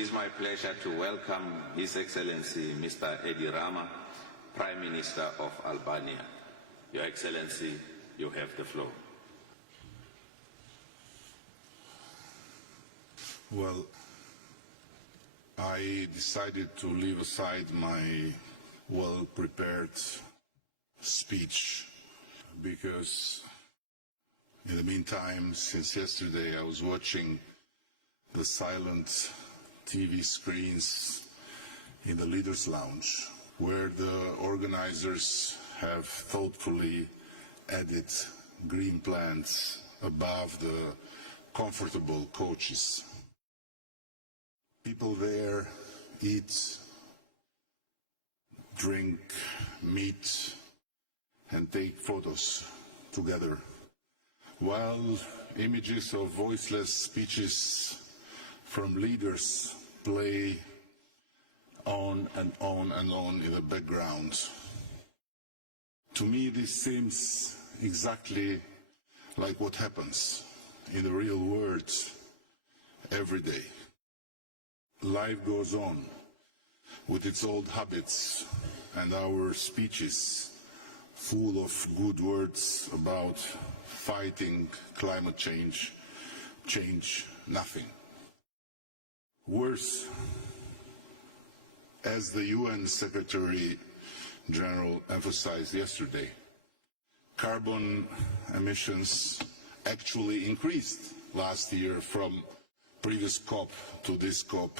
is my pleasure to welcome His Excellency Mr. Rama, Prime Minister of Albania. Your Excellency, you have the floor. Well, I decided to leave aside my well-prepared speech because in the meantime, since yesterday, I was watching the silent TV screens in the Leaders' Lounge, where the organizers have thoughtfully added green plants above the comfortable couches. People there eat, drink, meet, and take photos together, while images of voiceless speeches from leaders play on and on and on in the background. To me, this seems exactly like what happens in the real world every day. Life goes on with its old habits and our speeches full of good words about fighting climate change, nothing. Worse, as the UN Secretary General emphasized yesterday, carbon emissions actually increased last year from previous COP to this COP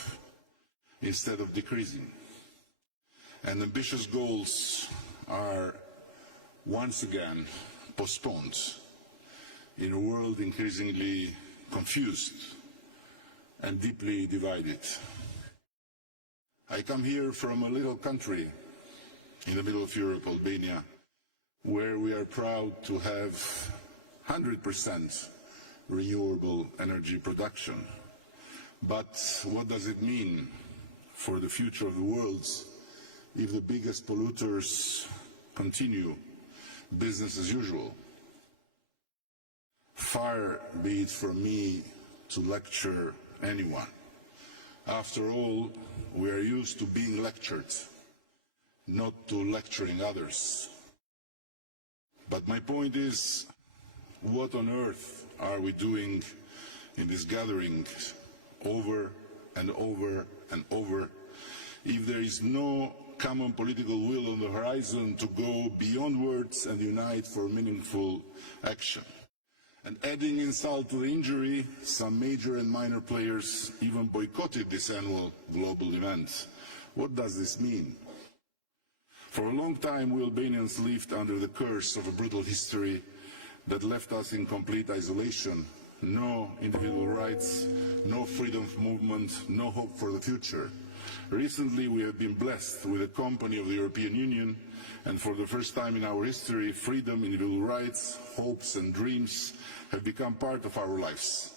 instead of decreasing. And ambitious goals are once again postponed in a world increasingly confused and deeply divided. I come here from a little country in the middle of Europe, Albania, where we are proud to have 100% renewable energy production. But what does it mean for the future of the world if the biggest polluters continue business as usual? Far be it from me to lecture anyone. After all, we are used to being lectured, not to lecturing others. But my point is, what on earth are we doing in this gathering over and over and over if there is no common political will on the horizon to go beyond words and unite for meaningful action? And adding insult to the injury, some major and minor players even boycotted this annual global event. What does this mean? For a long time, we Albanians lived under the curse of a brutal history that left us in complete isolation. No individual rights, no freedom of movement, no hope for the future. Recently, we have been blessed with the company of the European Union, and for the first time in our history, freedom, individual rights, hopes and dreams have become part of our lives.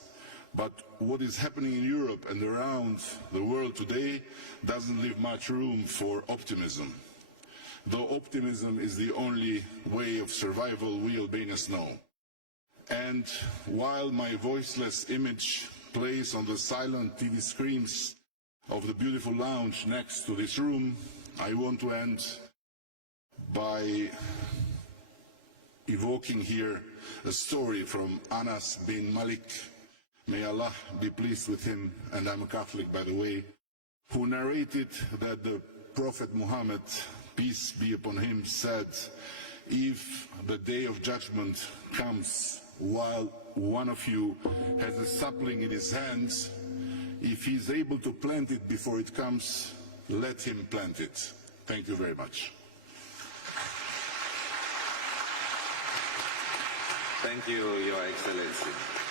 But what is happening in Europe and around the world today doesn't leave much room for optimism. Though optimism is the only way of survival we Albanians know. And while my voiceless image plays on the silent TV screens of the beautiful lounge next to this room, I want to end by evoking here a story from Anas bin Malik, may Allah be pleased with him, and I'm a Catholic by the way, who narrated that the Prophet Muhammad, peace be upon him, said, if the day of judgment comes while one of you has a sapling in his hands, if he is able to plant it before it comes, let him plant it. Thank you very much. Thank you, Your Excellency.